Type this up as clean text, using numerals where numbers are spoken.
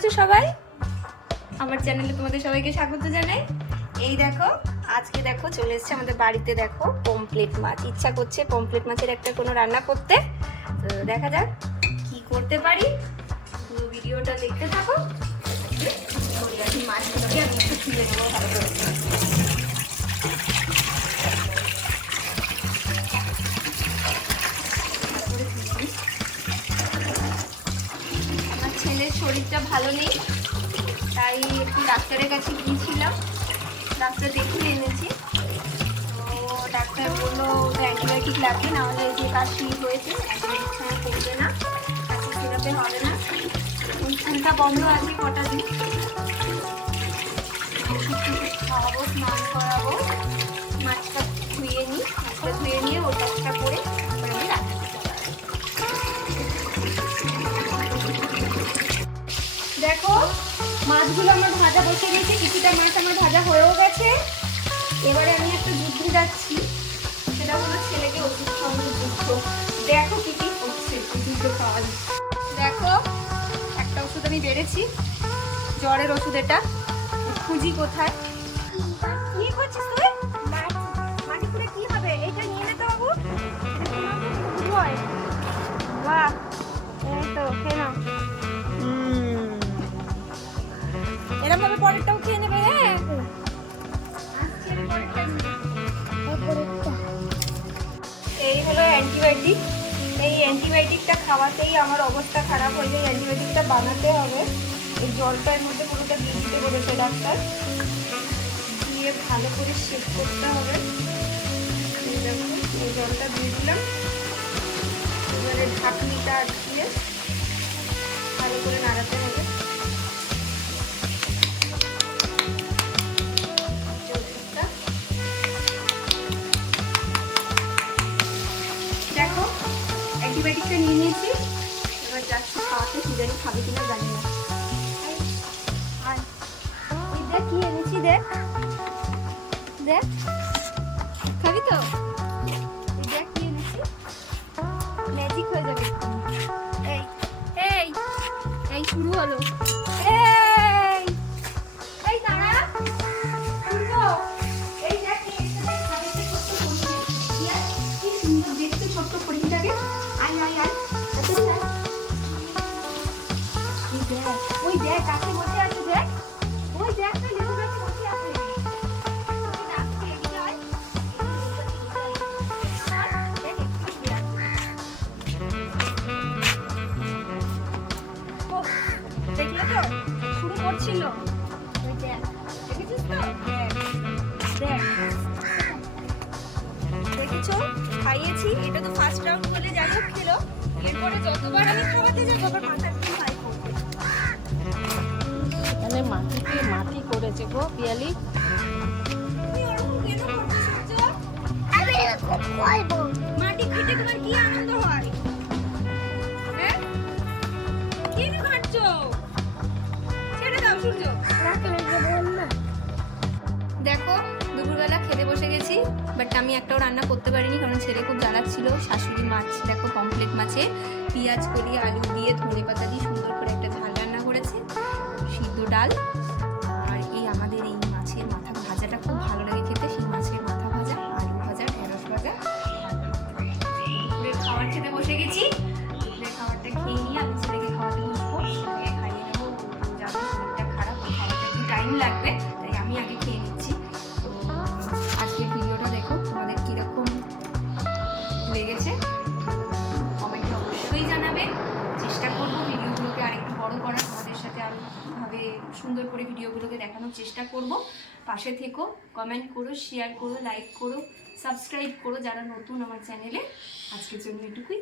আছো সবাই? আমার চ্যানেলে তোমাদের সবাইকে স্বাগত জানাই। এই দেখো আজকে দেখো চলে এসেছে আমাদের বাড়িতে, দেখো পমফ্রেট মাছ। ইচ্ছা করছে পমফ্রেট মাছের একটা কোনো রান্না করতে, তো দেখা যাক কি করতে পারি। পুরো ভিডিওটা দেখতে থাকো। মাছগুলোকে আমি একটু তুলে নেবো ভালো করে। আমার ছেলের শরীরটা ভালো নেই, তাই একটু ডাক্তারের কাছে গিয়েছিলাম, ডাক্তার দেখিয়ে এনেছি। তো ডাক্তার বললো অ্যান্টিবায়োটিক লাগবে, নাহলে যে কাশি হয়েছে অ্যান্টিবায়োটিক ছাড়া কমবে না, কাশি সিরাপে হবে না। স্কুলটা বন্ধ আছে কটা দিন, খাওয়াবো, স্নান করাবো, মাছটা ধুয়ে নিই, মাছটা ধুয়ে নিয়ে ওর কাজটা করে আমি রান্না করতে পারবো। দেখো মাছগুলো আমার ভাজা বসে গেছে, কিছুটা মাছ আমার ভাজা হয়েও গেছে। এবারে আমি একটা যুদ্ধে যাচ্ছি, সেটা হলো ছেলেকে ওষুধ খাওয়ানোর যুদ্ধ। দেখো কি কি করছে যুদ্ধ খাওয়ার। দেখো একটা ওষুধ আমি বেড়েছি, জ্বরের ওষুধ। এটা খুঁজি কোথায়, কি করছিস তুই? মাটি করে কি হবে? এটা নিয়ে নে তো বাবু, বাহ এই তো খেয়ে নাও। এরকম ভাবে পরেরটাও খেয়ে নেবে। এই হলো অ্যান্টিবায়োটিক। এই অ্যান্টিবায়োটিকটা খাওয়াতেই আমার অবস্থা খারাপ হয়ে যায়। অ্যান্টিবায়োটিকটা বানাতে হবে, এই জলটার মধ্যে পুরোটা দিয়ে দিতে বলেছে ডাক্তার, দিয়ে ভালো করে শেক করতে হবে। এই দেখুন এই জলটা দিয়ে দিলাম, এবারে ঢাকনিটা আটকিয়ে ভালো করে নাড়াতে হবে। দেখো অ্যান্টিবায়োটিকটা নিয়ে নিয়েছি, এবার যাচ্ছি খাওয়াতে। সিজারি খাবে কিনা জানি না। ওই দেখ কি এনেছি, দেখ দেখ, খাবি তো? ওই দেখ কি এনেছি, ম্যাজিক হয়ে যাবে। এই এই এই শুরু হলো। এই এই দাঁড়া, শুনবো। এই দেখ কি এনেছে, দেখ খাবে ছোট্ট পরিটা, কি সুন্দর দেখতে ছোট্ট পরিটাকে। আয় আয় আয়, ওই দেখ কাছে বসে আছে, দেখ ওই দেখ না লেবু গাছে বসে আছে। দেখলে তো শুরু করছিল, ওই দেখ দেখেছিস তো, দেখ দেখেছো খাইয়েছি। এটা তো ফার্স্ট রাউন্ড বলে যাই হোক খেলো, এরপরে যতবার আমি খাওয়াতে যাবো আবার মাথার কি হয় করবে। মানে মাটিতে মাটি করেছে গো পিয়ালি। তুমি ওরকম কেন করছো সূর্য? আমি এরকম করব। মাটি খেতে তোমার কি আনন্দ হয়? হ্যাঁ কি খাচ্ছো? ছেড়ে দাও সূর্য। দেখো দুপুরবেলা খেতে বসে গেছি, বাট আমি একটাও রান্না করতে পারিনি, কারণ ছেলে খুব জ্বালাচ্ছিল। শাশুড়ি মাছ, দেখো পমফ্রেট মাছে পেঁয়াজ করি, আলু দিয়ে, ধনে পাতা দিয়ে সুন্দর করে একটা ঝাল রান্না করেছে, সিদ্ধ ডাল। আর এই আমাদের এই মাছের মাথা ভাজাটা খুব ভালো লাগে খেতে, সেই মাছের মাথা ভাজা, আলু ভাজা, ঢেঁড়স ভাজা। দুপুরের খাবার খেতে বসে গেছি, দুপুরের খাবারটা খেয়ে নিয়ে আমি ছেলেকে খাওয়াতে বসবো, ছেলেকে খাইয়ে নেবো। যাতে শরীরটা খারাপ, খাওয়াতে একটু টাইম লাগবে, তাই আমি আগে খেয়ে নিচ্ছি। তো আজকের ভিডিওটা দেখো, তোমাদের কীরকম লেগেছে কমেন্টে অবশ্যই জানাবে। চেষ্টা করবো ভিডিওগুলোকে আরেকটু বড় করার, তোমাদের সাথে আরও ভাবে সুন্দর করে ভিডিওগুলোকে দেখানোর চেষ্টা করব। পাশে থেকো, কমেন্ট করো, শেয়ার করো, লাইক করো, সাবস্ক্রাইব করো যারা নতুন আমার চ্যানেলে। আজকের জন্য এটুকুই।